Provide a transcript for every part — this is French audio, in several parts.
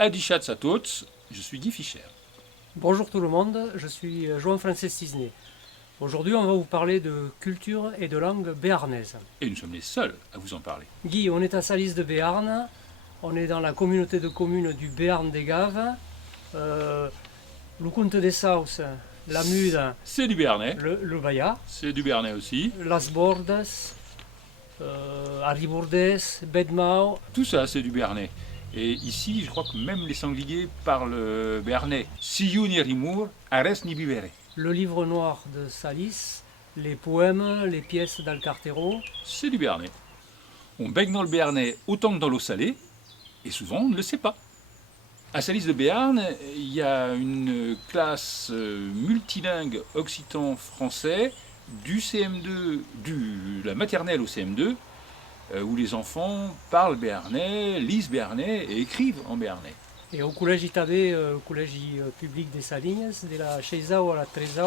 Adichat Satots, je suis Guy Fischer. Bonjour tout le monde, je suis Joan-Francis Cisné. Aujourd'hui, on va vous parler de culture et de langue béarnaise. Et nous sommes les seuls à vous en parler. Guy, on est à Salis de Béarn, on est dans la communauté de communes du Béarn des Gaves. Le Comte des Saus, la Mude, C'est du Béarnais, le Baya, c'est du Béarnais aussi. Las Bordes, Arribourdes, Bedmao. Tout ça, c'est du Béarnais. Et ici, je crois que même les sangliers parlent béarnais. Siyu ni rimur, ares ni bibere. Le livre noir de Salis, les poèmes, les pièces d'Alcartero. C'est du Béarnais. On baigne dans le Béarnais autant que dans l'eau salée, et souvent on ne le sait pas. À Salis de Béarn, il y a une classe multilingue occitan-français du CM2, de la maternelle au CM2, où les enfants parlent béarnais, lisent béarnais et écrivent en béarnais. Et au collège Itabé, le collège public des Salines, de la 6 à la 13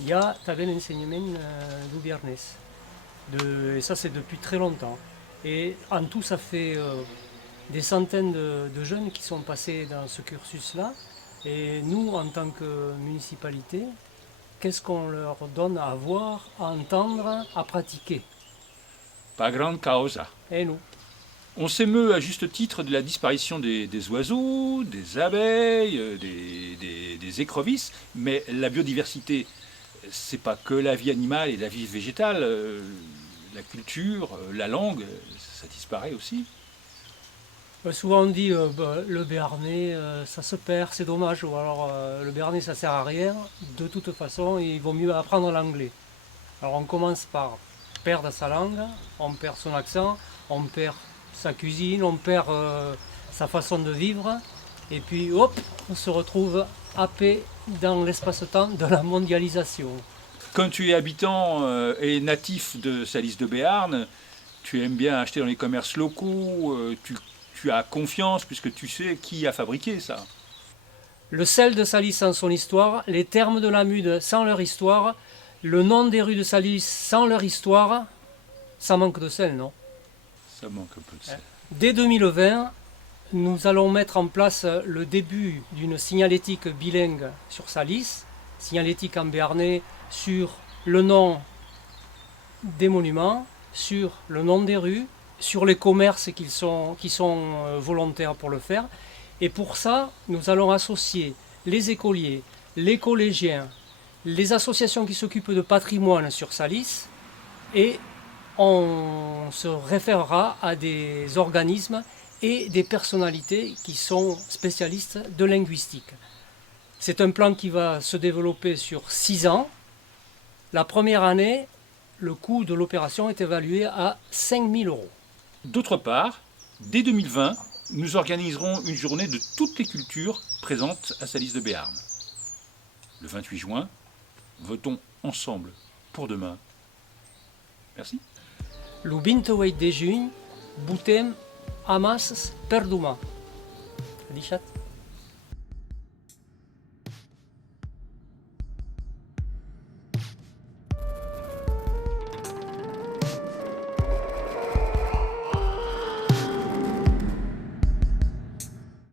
il y a l'enseignement du béarnais. Et ça, c'est depuis très longtemps. Et en tout, ça fait des centaines de jeunes qui sont passés dans ce cursus-là. Et nous, en tant que municipalité, qu'est-ce qu'on leur donne à voir, à entendre, à pratiquer? Pas grande causa. Et nous? On s'émeut à juste titre de la disparition des oiseaux, des abeilles, des écrevisses, mais la biodiversité, c'est pas que la vie animale et la vie végétale. La culture, la langue, ça disparaît aussi. Souvent on dit le béarnais ça se perd, c'est dommage, ou alors le béarnais ça sert à rien. De toute façon, il vaut mieux apprendre l'anglais. Alors on commence par perdre sa langue, on perd son accent, on perd sa cuisine, on perd sa façon de vivre, et puis hop, on se retrouve happé dans l'espace-temps de la mondialisation. Quand tu es habitant et natif de Salis de Béarn, tu aimes bien acheter dans les commerces locaux, tu as confiance puisque tu sais qui a fabriqué ça. Le sel de Salis sans son histoire, les termes de la Mude sans leur histoire, le nom des rues de Salis sans leur histoire, ça manque de sel, non? Ça manque un peu de sel. Dès 2020, nous allons mettre en place le début d'une signalétique bilingue sur Salis, signalétique en béarnais sur le nom des monuments, sur le nom des rues, sur les commerces qui sont volontaires pour le faire. Et pour ça, nous allons associer les écoliers, les collégiens, les associations qui s'occupent de patrimoine sur Salis, et on se référera à des organismes et des personnalités qui sont spécialistes de linguistique. C'est un plan qui va se développer sur 6 ans. La première année, le coût de l'opération est évalué à 5 000 €. D'autre part, dès 2020, nous organiserons une journée de toutes les cultures présentes à Salis de Béarn. Le 28 juin, votons ensemble pour demain. Merci. Le 28 de juin, votem amas per demà. Adichat.